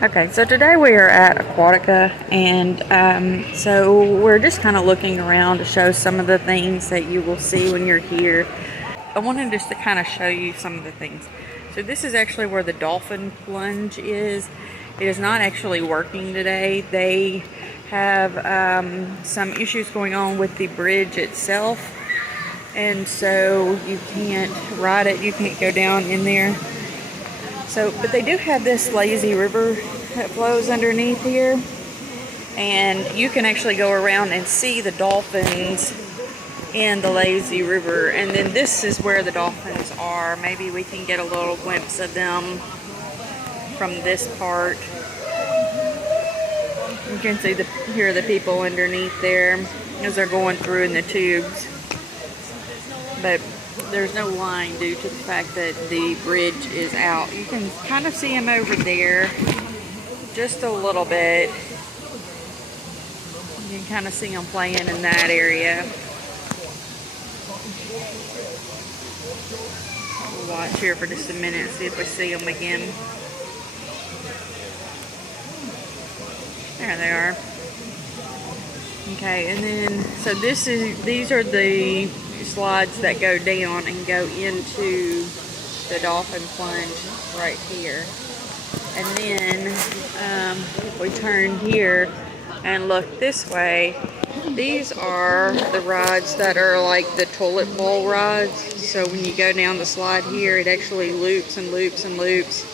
Okay, so today we are at Aquatica, and so we're just kind of looking around to show some of the things that you will see when you're here. I wanted just to kind of show you some of the things. So this is actually where the dolphin plunge is. It is not actually working today. They have some issues going on with the bridge itself, and so you can't ride it, you can't go down in there. So, but they do have this lazy river that flows underneath here, and you can actually go around and see the dolphins in the lazy river. And then this is where the dolphins are. Maybe we can get a little glimpse of them from this part. You can see hear the people underneath there as they're going through in the tubes. But there's no line due to the fact that the bridge is out. You can kind of see them over there just a little bit. You can kind of see them playing in that area. We'll watch here for just a minute, see if we see them again. There they are. Okay, and then so these are the slides that go down and go into the dolphin plunge right here. And then if we turn here and look this way, these are the rides that are like the toilet bowl rides. So when you go down the slide here, it actually loops and loops and loops,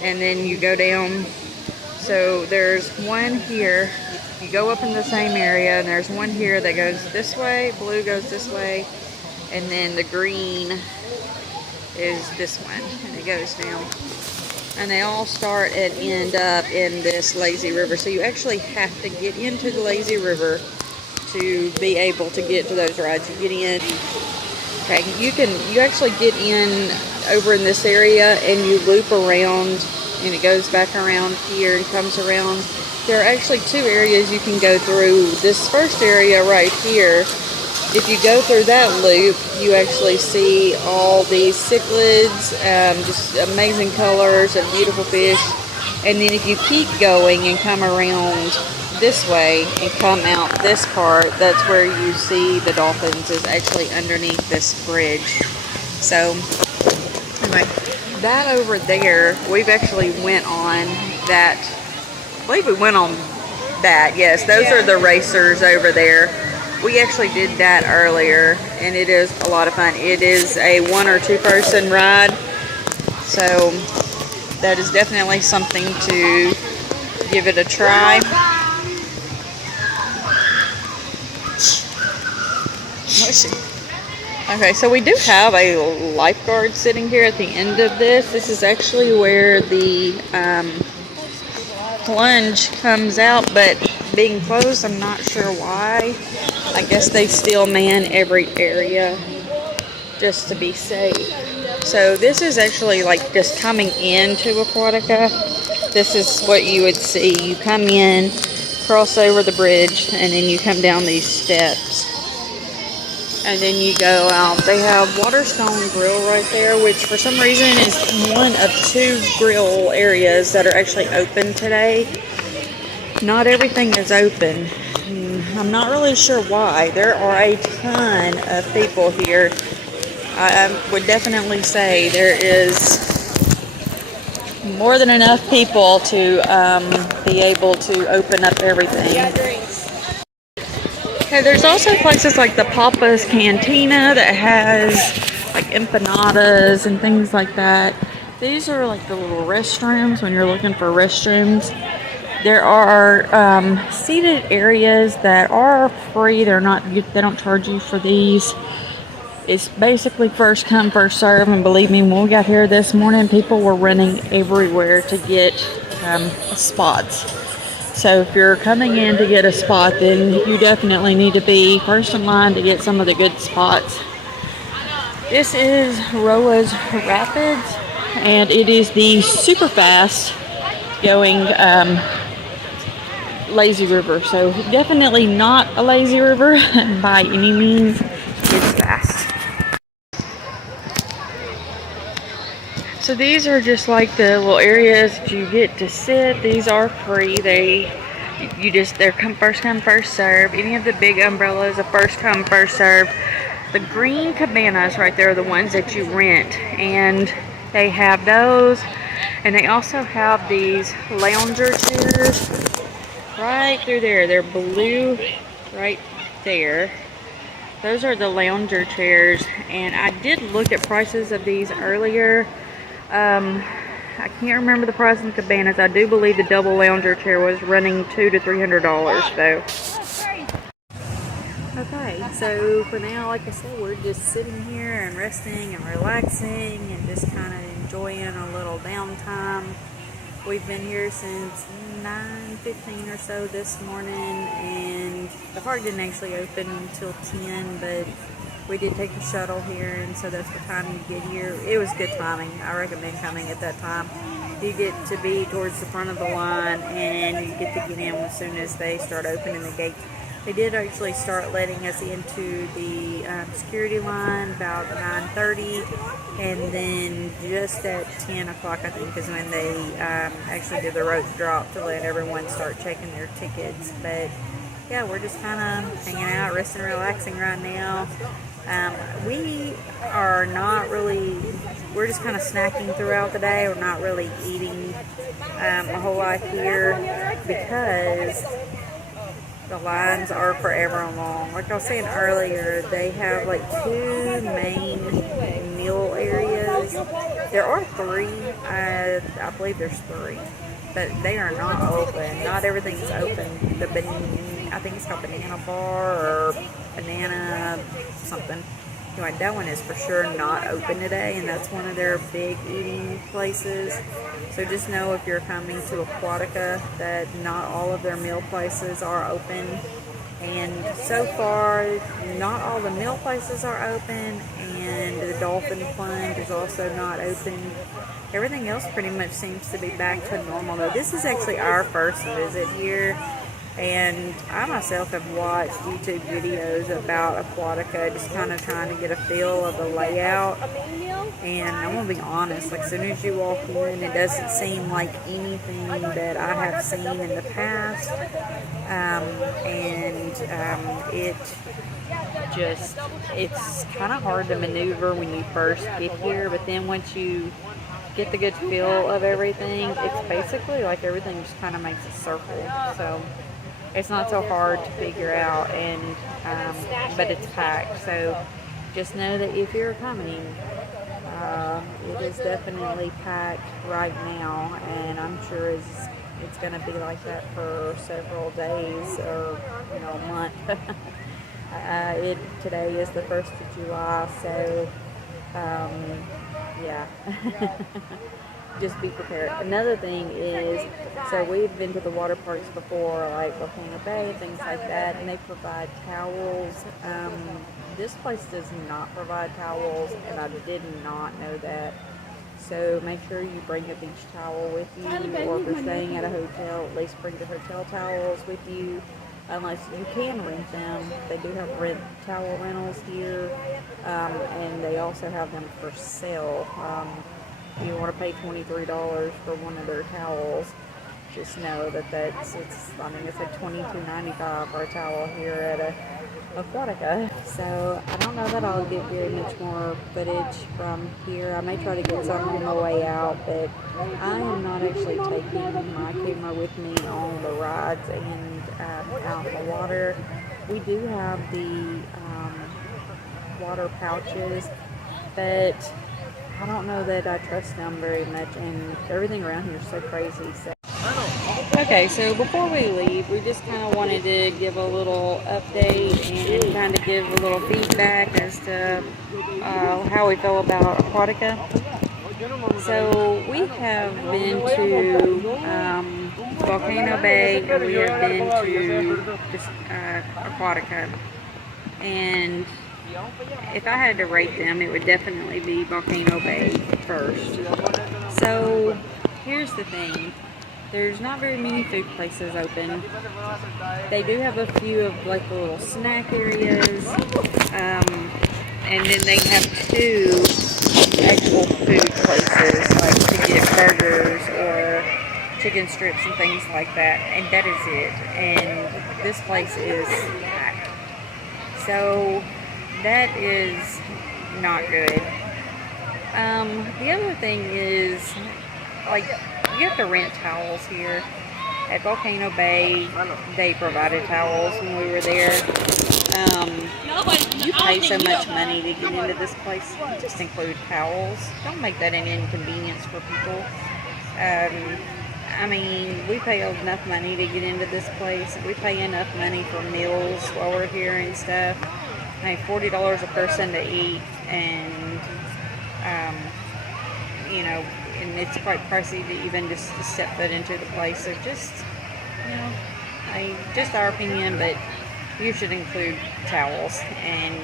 and then you go down. So there's one here, you go up in the same area, and there's one here that goes this way, blue goes this way, and then the green is this one, and it goes down. And they all start and end up in this lazy river. So you actually have to get into the lazy river to be able to get to those rides. You get in, okay, you actually get in over in this area, and you loop around, and it goes back around here and comes around. There are actually two areas you can go through. This first area right here, if you go through that loop, you actually see all these cichlids, just amazing colors and beautiful fish. And then if you keep going and come around this way and come out this part, that's where you see the dolphins, is actually underneath this bridge. So anyway, that over there, we've actually went on that. I believe we went on that. Yes, those are the racers over there. We actually did that earlier, and it is a lot of fun. It is a 1 or 2 person ride, so that is definitely something to give it a try. Okay, so we do have a lifeguard sitting here at the end of this. This is actually where the plunge comes out, but being closed, I'm not sure why. I guess they still man every area just to be safe. So this is actually like just coming into Aquatica. This is what you would see. You come in, cross over the bridge, and then you come down these steps. And then you go out. They have Waterstone Grill right there, which for some reason is one of 2 grill areas that are actually open today. Not everything is open. I'm not really sure why. There are a ton of people here. I would definitely say there is more than enough people to be able to open up everything. Okay, there's also places like the Papa's Cantina that has like empanadas and things like that. These are like the little restrooms when you're looking for restrooms. There are seated areas that are free. They don't charge you for these. It's basically first come, first serve, and believe me, when we got here this morning, people were running everywhere to get spots. So if you're coming in to get a spot, then you definitely need to be first in line to get some of the good spots. This is Roa's Rapids, and it is the super fast going lazy river. So definitely not a lazy river by any means. It's fast. So So these are just like the little areas that you get to sit. These are free. They're first come, first serve. Any of the big umbrellas are first come, first serve. The green cabanas right there are the ones that you rent, and they have those. And they also have these lounger chairs right through there. They're blue right there. Those are the lounger chairs, and I did look at prices of these earlier. I can't remember the price in the cabanas. I do believe the double lounger chair was running $200 to $300 though. Okay, so for now, like I said, we're just sitting here and resting and relaxing and just kind of enjoying a little downtime. We've been here since 9:15 or so this morning, and the park didn't actually open until 10, but we did take the shuttle here, and so that's the time you get here. It was good timing. I recommend coming at that time. You get to be towards the front of the line, and you get to get in as soon as they start opening the gate. They did actually start letting us into the security line about 9:30, and then just at 10 o'clock, I think, is when they actually did the rope drop to let everyone start checking their tickets. But yeah, we're just kind of hanging out, resting, relaxing right now. We are not really, we're just kind of snacking throughout the day. We're not really eating a whole lot here because the lines are forever long. Like I was saying earlier, they have like two main meal areas. There are three. I believe there's three, but they are not open. Not everything's open. I think it's called Banana Bar or Banana something. Anyway, that one is for sure not open today, and that's one of their big eating places. So just know if you're coming to Aquatica that not all of their meal places are open. And so far, not all the meal places are open, and the dolphin plunge is also not open. Everything else pretty much seems to be back to normal, though. This is actually our first visit here. And I myself have watched YouTube videos about Aquatica, just kind of trying to get a feel of the layout. And I'm going to be honest, like as soon as you walk in, it doesn't seem like anything that I have seen in the past. It's kind of hard to maneuver when you first get here, but then once you get the good feel of everything, it's basically like everything just kind of makes a circle. So it's not so hard to figure out, and but it's packed. So just know that if you're coming, it is definitely packed right now, and I'm sure it's going to be like that for several days or a month. Today is the 1st of July, so yeah. Just be prepared. Another thing is, so we've been to the water parks before, like Volcano Bay, things like that, and they provide towels. This place does not provide towels, and I did not know that. So make sure you bring a beach towel with you, or if you're staying at a hotel, at least bring the hotel towels with you, unless you can rent them. They do have towel rentals here, and they also have them for sale. You want to pay $23 for one of their towels, just know that it's like $22.95 for a towel here at Aquatica. So I don't know that I'll get very much more footage from here. I may try to get some on the way out, but I am not actually taking my camera with me on the rides and out in the water. We do have the water pouches, but I don't know that I trust them very much, and everything around here is so crazy. So. Okay, so before we leave, we just kind of wanted to give a little update and kind of give a little feedback as to how we feel about Aquatica. So we have been to Volcano Bay, and we have been to Aquatica, and if I had to rate them, it would definitely be Volcano Bay first. So here's the thing. There's not very many food places open. They do have a few of like the little snack areas. And then they have two actual food places, like to get burgers or chicken strips and things like that, and that is it. And this place is packed. So that is not good. The other thing is, like, you have to rent towels here. At Volcano Bay, they provided towels when we were there. You pay so much money to get into this place. Just include towels. Don't make that an inconvenience for people. I mean, we pay enough money to get into this place. We pay enough money for meals while we're here and stuff. I mean, $40 a person to eat, and you know, and it's quite pricey to even just step foot into the place. So just, you know, just our opinion, but you should include towels, and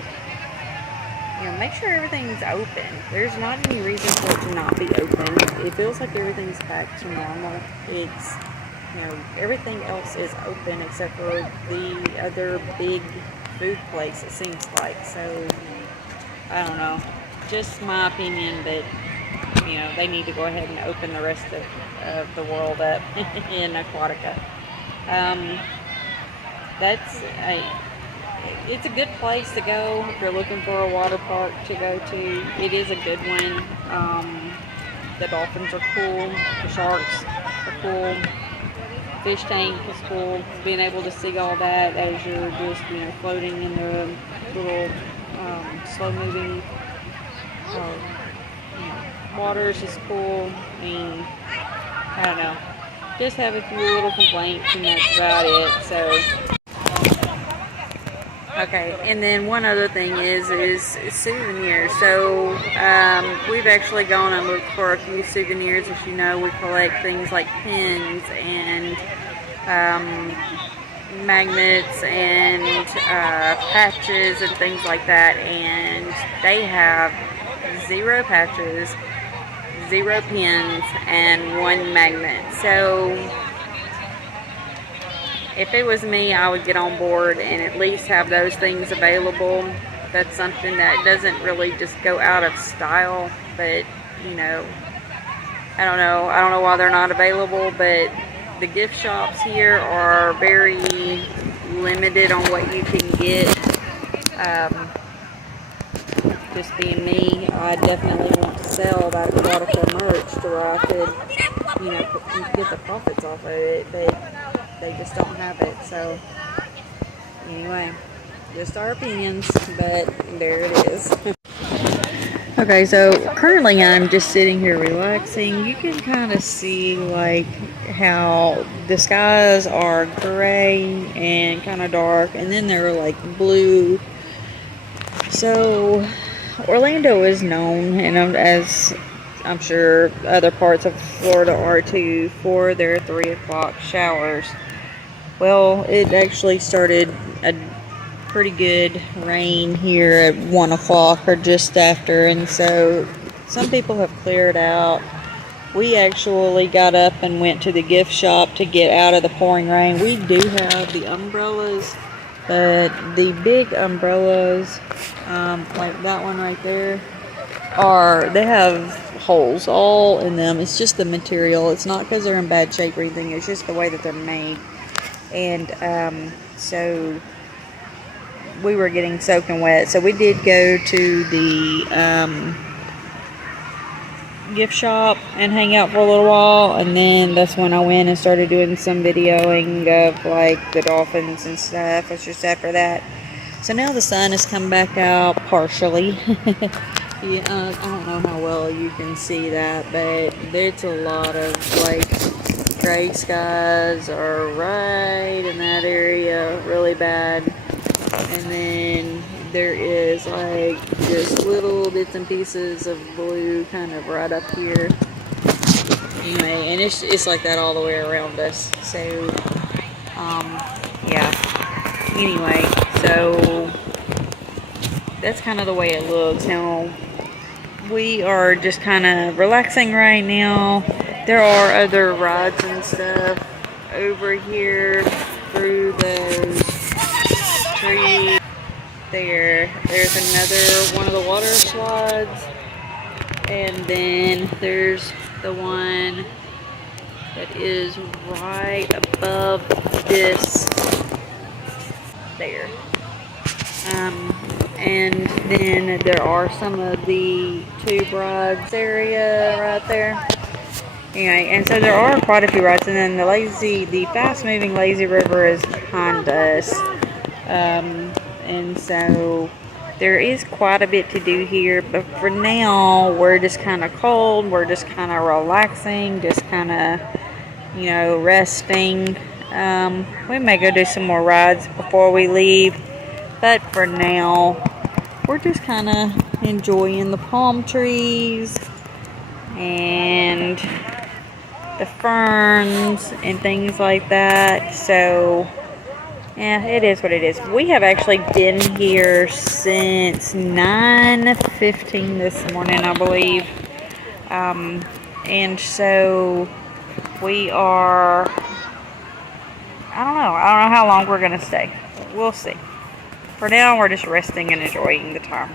you know, make sure everything's open. There's not any reason for it to not be open. It feels like everything's back to normal. It's, you know, everything else is open except for the other big food place, it seems like. So I don't know, just my opinion, but you know, they need to go ahead and open the rest of the world up in Aquatica. It's a good place to go if you're looking for a water park to go to. It is a good one. The dolphins are cool. The sharks are cool. Fish tank is cool. Being able to see all that as you're just, you know, floating in the little slow-moving waters is cool. I mean, I don't know. Just have a few little complaints, and that's about it. So, okay. And then one other thing is souvenirs. So we've actually gone and looked for a few souvenirs. As you know, we collect things like pins and magnets and patches and things like that. And they have 0 patches, 0 pins, and 1 magnet. So if it was me, I would get on board and at least have those things available. That's something that doesn't really just go out of style, but you know, I don't know why they're not available, but the gift shops here are very limited on what you can get. Just being me, I definitely want to sell that Aquatica merch to where I could, you know, get the profits off of it, but they just don't have it. So anyway, just our opinions, but there it is. Okay, so currently I'm just sitting here relaxing. You can kind of see like how the skies are gray and kind of dark, and then they're like blue. So Orlando is known, and as I'm sure other parts of Florida are too, for their 3 o'clock showers. Well, it actually started a pretty good rain here at 1 o'clock or just after, and so some people have cleared out. We actually got up and went to the gift shop to get out of the pouring rain. We do have the umbrellas, but the big umbrellas, like that one right there, they have holes all in them. It's just the material. It's not because they're in bad shape or anything. It's just the way that they're made. And so we were getting soaking wet. So we did go to the gift shop and hang out for a little while, and then that's when I went and started doing some videoing of like the dolphins and stuff. It's just after that. So now the sun has come back out partially. Yeah, I don't know how well you can see that, but there's a lot of like gray skies are right in that area, really bad. And then there is like just little bits and pieces of blue kind of right up here. Anyway, and it's like that all the way around us. So, yeah. Anyway, so that's kind of the way it looks. Now, we are just kind of relaxing right now. There are other rides and stuff over here through those trees. There's another one of the water slides. And then there's the one that is right above this there. And then there are some of the tube rides area right there. Anyway, and so there are quite a few rides, and then the fast-moving lazy river is behind us. And so there is quite a bit to do here, but for now we're just kind of cold. We're just kind of relaxing, just kind of, resting. We may go do some more rides before we leave, but for now we're just kind of enjoying the palm trees and the ferns and things like that. So yeah, it is what it is. We have actually been here since 9:15 this morning, I believe. And so we are, I don't know how long we're going to stay. We'll see. For now, we're just resting and enjoying the time.